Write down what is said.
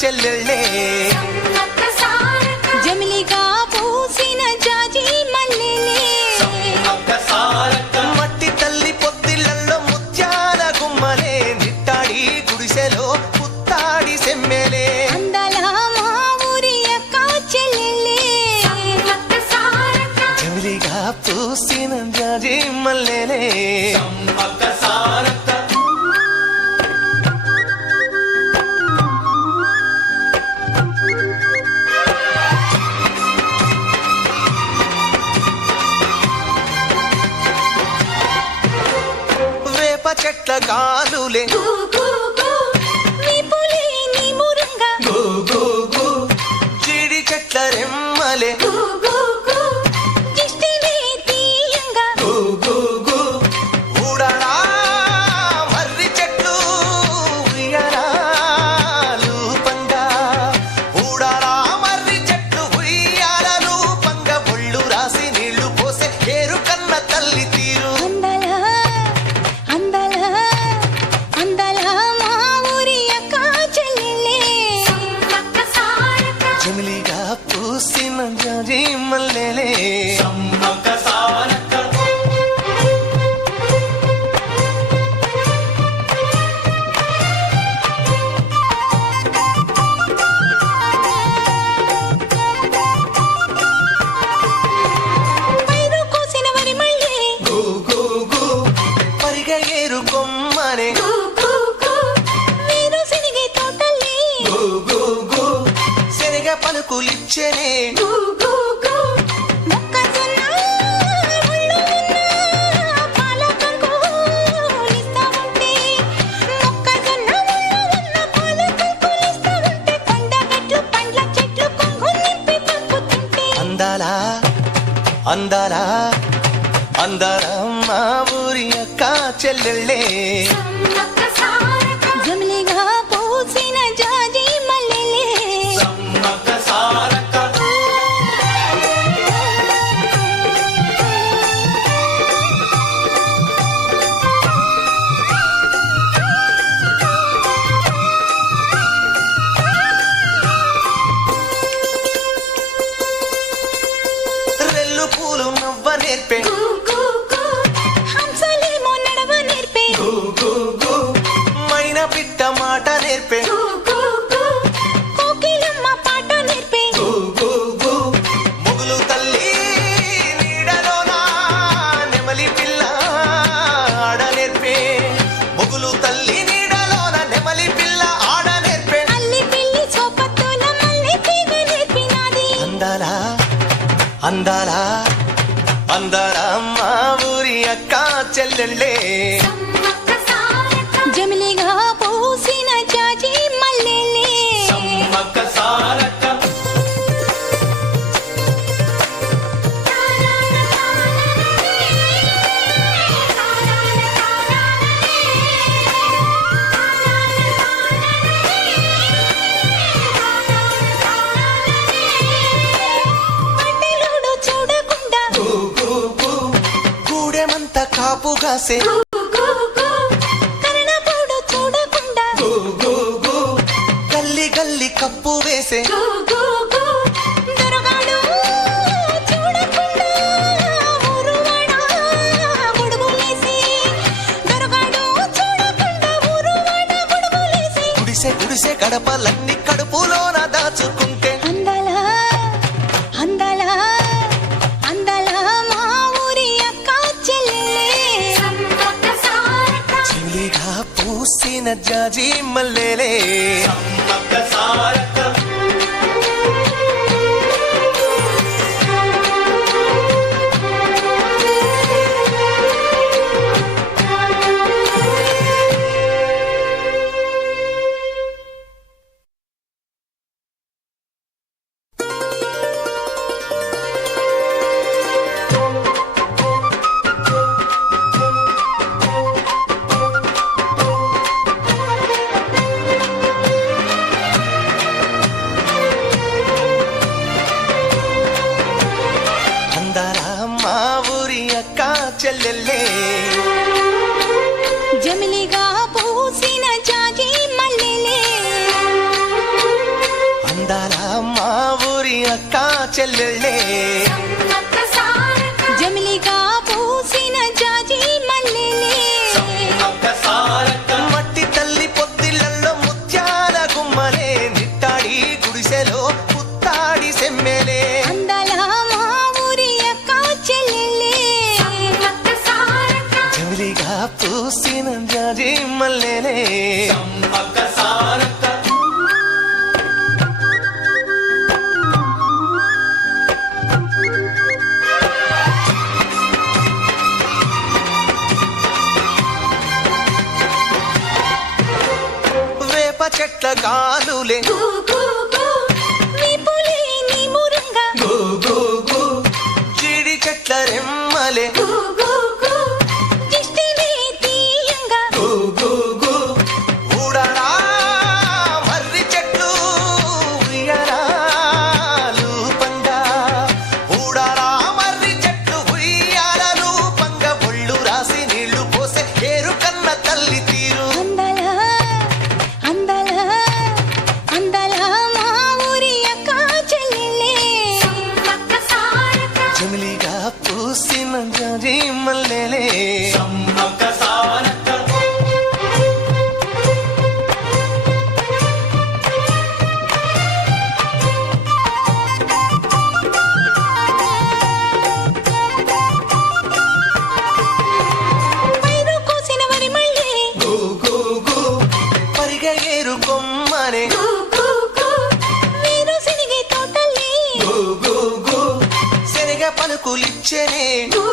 చెల్లెళ్ళే జమిలిగా పూసిన జాజి మల్లెలే మట్టి తల్లి పొత్తిళ్లలో ముత్యాల గుమ్మలే నిట్టాడి గుడిసెలో పుత్తాడి సెమ్మెలే అందాల మా ఊరి అక్క చెల్లెలే జమిలిగా పూసిన జాజి మల్లెలే చెట్ల కాలులే జీడి చెట్ల రెమ్మలే ఊడడా మర్రి చెట్లు ఉయ్యాలూ పంగా ఊడరా మర్రి చెట్లు ఉయ్యాలూ పంగ ఒళ్ళు రాసి నీళ్లు పోసే ఏరు కన్న తల్లి తీరు జమిలిగా పూసిన జాజి మల్లెలే పరిగ ఏరు కొమ్మనే శనగ పలుకులిచ్చనే అందాలా అందాల మా ఊరి అక్క చెల్లెళ్ళే జమిలిగా పూసిన జాజి మల్లెలే రెల్లు పూలు నవ్వ నేర్పే హంసలేమో నడవ నేర్పే మైనా పిట్ట మాట నేర్పే కోకిలమ్మ పాట నేర్పే ముగులు తల్లి నీడలోన నెమలి పిల్ల ఆడ నేర్పే ముగులు తల్లి నీడలోన నెమలి పిల్ల ఆడ నేర్పే అల్లి పిల్లి సోపత్తుల మల్లె తీగ నేర్పినాది అందాలా అందాలా అందాల మా ఊరి అక్క చెల్లెళ్ళే జమిలిగా పూసిన జాజి మల్లెలే పట్టెలోడు చూడకుండా గూడెమంత కాపుగాసే కరణపోడు చూడకుండా గల్లి గల్లి కప్పు వేసే దొరగాడు చూడకుండా ఊరువాడా గొడుగులేసి దొరగాడు చూడకుండా ఊరువాడా గొడుగులేసి గుడిసె గుడిసె గడపలన్నీ కడుపులోన దాచుకుంటే అందాల మా ఊరి అక్క చెల్లెలే చిలిగా పూసిన జాజి మల్లెలే చెల్లెళ్ళే జమిలిగా పూసిన జాజి మల్లెలే మట్టి తల్లి పొత్తిళ్లలో ముత్యాల గుమ్మలే నిట్టాడి గుడిసెలో పుత్తాడి సెమ్మెలే అందాల మా ఊరి అక్క చెల్లెలే జమిలిగా పూసిన జాజి మల్లెలే వేప చెట్ల కాలులే విపులే నీ మురంగా జీడి చెట్ల రెమ్మలే దిష్టినే తీయంగా ఊడరా మర్రి చెట్లు ఉయ్యారాలు పంగా ఊడరా మర్రి చెట్లు ఉయ్యాలలు పంగ ఒళ్ళు రాసి నీళ్లు పోసే ఏరు కన్న తల్లి తీరు అందాల అందాల మా ఊరి అక్క చెల్లెలే జమిలిగా పూసిన జాజి మల్లెలే పైరు కోసిన వరి మళ్ళీ పరిగ ఏరు కొమ్మనే వీరు సినిగే తోటలే శనగ పలుకులిచ్చనే గు